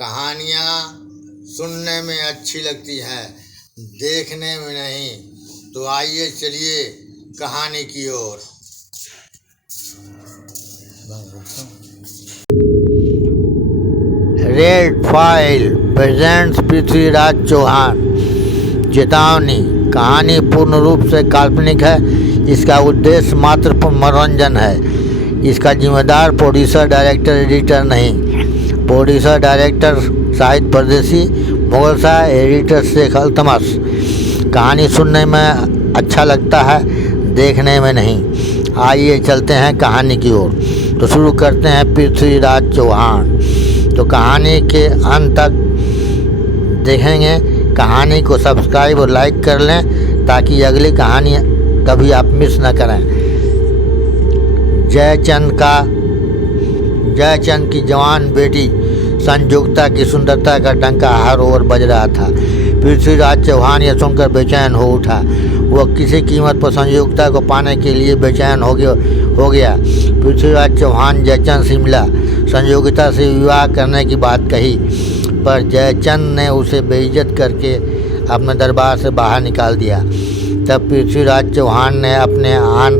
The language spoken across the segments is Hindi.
कहानियाँ सुनने में अच्छी लगती हैं, देखने में नहीं। तो आइए चलिए कहानी की ओर। Red File presents Prithviraj Chauhan. चेतावनी, कहानी पूर्ण रूप से काल्पनिक है। इसका उद्देश्य मात्र मनोरंजन है। इसका जिम्मेदार प्रोड्यूसर, डायरेक्टर, एडिटर नहीं। प्रोड्यूसर डायरेक्टर शाहिद परदेसी, मुगल शाह, एडिटर शेख अल्तमश। कहानी सुनने में अच्छा लगता है, देखने में नहीं। आइए चलते हैं कहानी की ओर। तो शुरू करते हैं पृथ्वीराज चौहान। तो कहानी के अंत तक देखेंगे। कहानी को सब्सक्राइब और लाइक कर लें ताकि अगली कहानी कभी आप मिस न करें। जयचंद की जवान बेटी संयुक्ता की सुंदरता का डंका हर ओर बज रहा था। पृथ्वीराज चौहान यह सुनकर बेचैन हो उठा। वह किसी कीमत पर संयुक्ता को पाने के लिए बेचैन हो गया। पृथ्वीराज चौहान जयचंद से मिला, संयुक्ता से विवाह करने की बात कही, पर जयचंद ने उसे बेइज्जत करके अपने दरबार से बाहर निकाल दिया। तब पृथ्वीराज चौहान ने अपने आन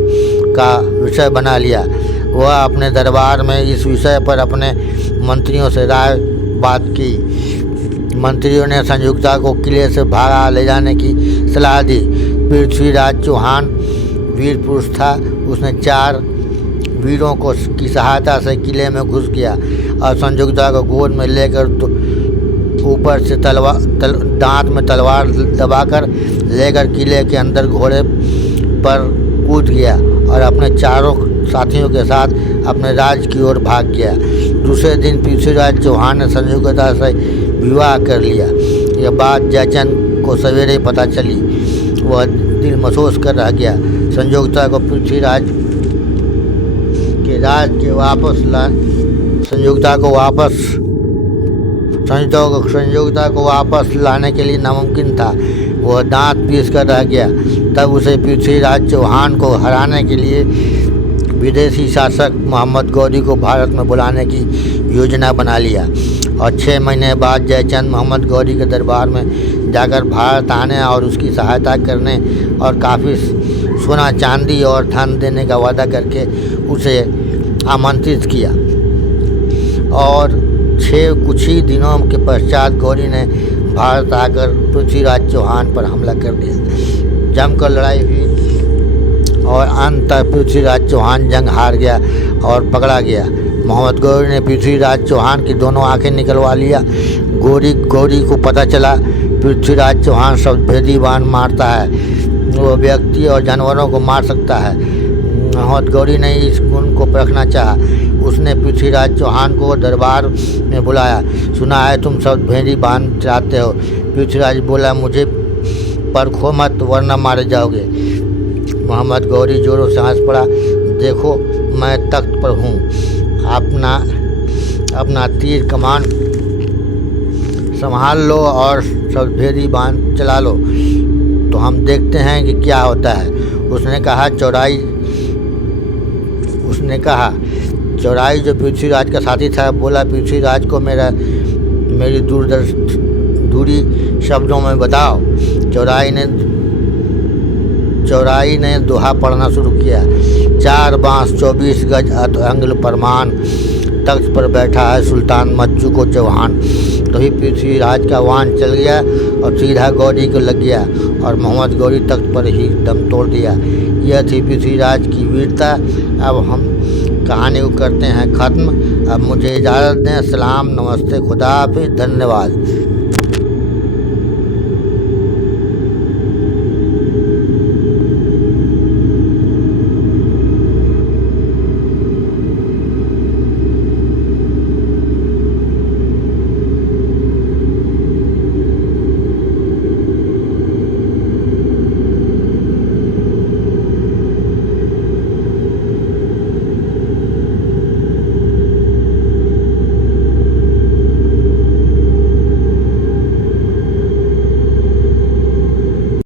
का विषय बना लिया। वह अपने दरबार में इस विषय पर अपने मंत्रियों से राय बात की। मंत्रियों ने संयुक्ता को किले से भागा ले जाने की सलाह दी। पृथ्वीराज चौहान वीर पुरुष था। उसने 4 वीरों की सहायता से किले में घुस गया और संयुक्ता को गोद में लेकर ऊपर से दांत में तलवार दबाकर लेकर किले के अंदर घोड़े पर कूद गया और अपने 4 साथियों के साथ अपने राज्य की ओर भाग गया। दूसरे दिन पृथ्वीराज चौहान ने संयुक्ता से विवाह कर लिया। यह बात जयचंद को सवेरे पता चली। वह दिल महसूस कर रह गया। संयुक्ता को पृथ्वीराज के राज के संयुक्ता को वापस लाने के लिए नामुमकिन था। वह दांत पीस कर रह गया। तब उसे पृथ्वीराज चौहान को हराने के लिए विदेशी शासक मोहम्मद गौरी को भारत में बुलाने की योजना बना लिया। और 6 महीने बाद जयचंद मोहम्मद गौरी के दरबार में जाकर भारत आने और उसकी सहायता करने और काफ़ी सोना चांदी और धन देने का वादा करके उसे आमंत्रित किया। और कुछ ही दिनों के पश्चात गौरी ने भारत आकर पृथ्वीराज चौहान पर हमला कर दिया। जमकर लड़ाई हुई और अंत पृथ्वीराज चौहान जंग हार गया और पकड़ा गया। मोहम्मद गौरी ने पृथ्वीराज चौहान की दोनों आंखें निकलवा लिया। गौरी को पता चला पृथ्वीराज चौहान शब्दभेदी बाण मारता है। वह व्यक्ति और जानवरों को मार सकता है। मोहम्मद गौरी ने इस गुण को परखना चाहा। उसने पृथ्वीराज चौहान को दरबार में बुलाया। सुना है तुम शब्दभेदी बाण चलाते हो। पृथ्वीराज बोला, मुझे परखो मत वरना मारे जाओगे। मोहम्मद गौरी जोरों से हंस पड़ा। देखो मैं तख्त पर हूँ, अपना तीर कमान संभाल लो और शब्दभेदी बाण चला लो, तो हम देखते हैं कि क्या होता है। उसने चौराई जो पृथ्वीराज का साथी था बोला, पृथ्वीराज को मेरी दूरी शब्दों में बताओ। चौराई ने दोहा पढ़ना शुरू किया। 4 बांस 24 गज अंगुल परमान, तख्त पर बैठा है सुल्तान मज्जू को चौहान। तभी पृथ्वीराज का वाहन चल गया और सीधा गौरी को लग गया और मोहम्मद गौरी तख्त पर ही दम तोड़ दिया। यह थी पृथ्वीराज की वीरता। अब हम कहानी को करते हैं ख़त्म। अब मुझे इजाज़त दें। सलाम, नमस्ते, खुदा हाफिज़, धन्यवाद।